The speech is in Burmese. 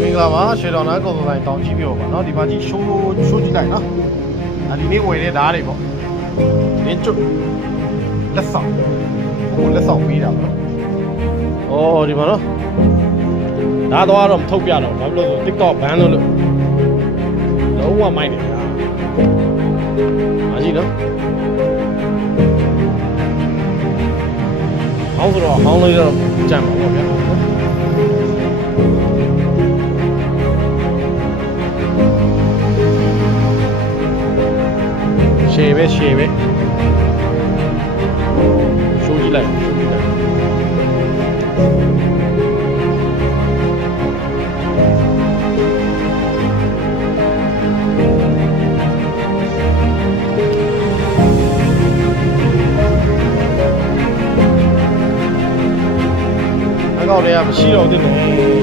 မင်္ဂလာပါရွှေတော်နာကုံဆိုင်တောင်ကြီးပြောပါเนาะဒီမှာကြီးရှိုးကြည့်လိုက်နော်ဒီနေ့ဝယ်တဲ့ဓာတ်တွေပေါ့နင်းကျွတ်လက်ဆောင်ဟိုလက်ဆောင်ပေးတာပေါ့ဩဒီမှာနော်ဓာတ်သွားတော့မထုတ်ပြတော့ဘာလို့လဲဆို TikTok ban လို့လုံးဝမိုက်တယ်ဗျာအားကြီးနော်ဟောင်းဆိုတော့ဟောင်းလေးတော့ကြံပါပေါ့ဗျာရှေ့ပဲရှိုးကြည့်လိုက်အကောက်တွေကမရှိတော့သေးတယ်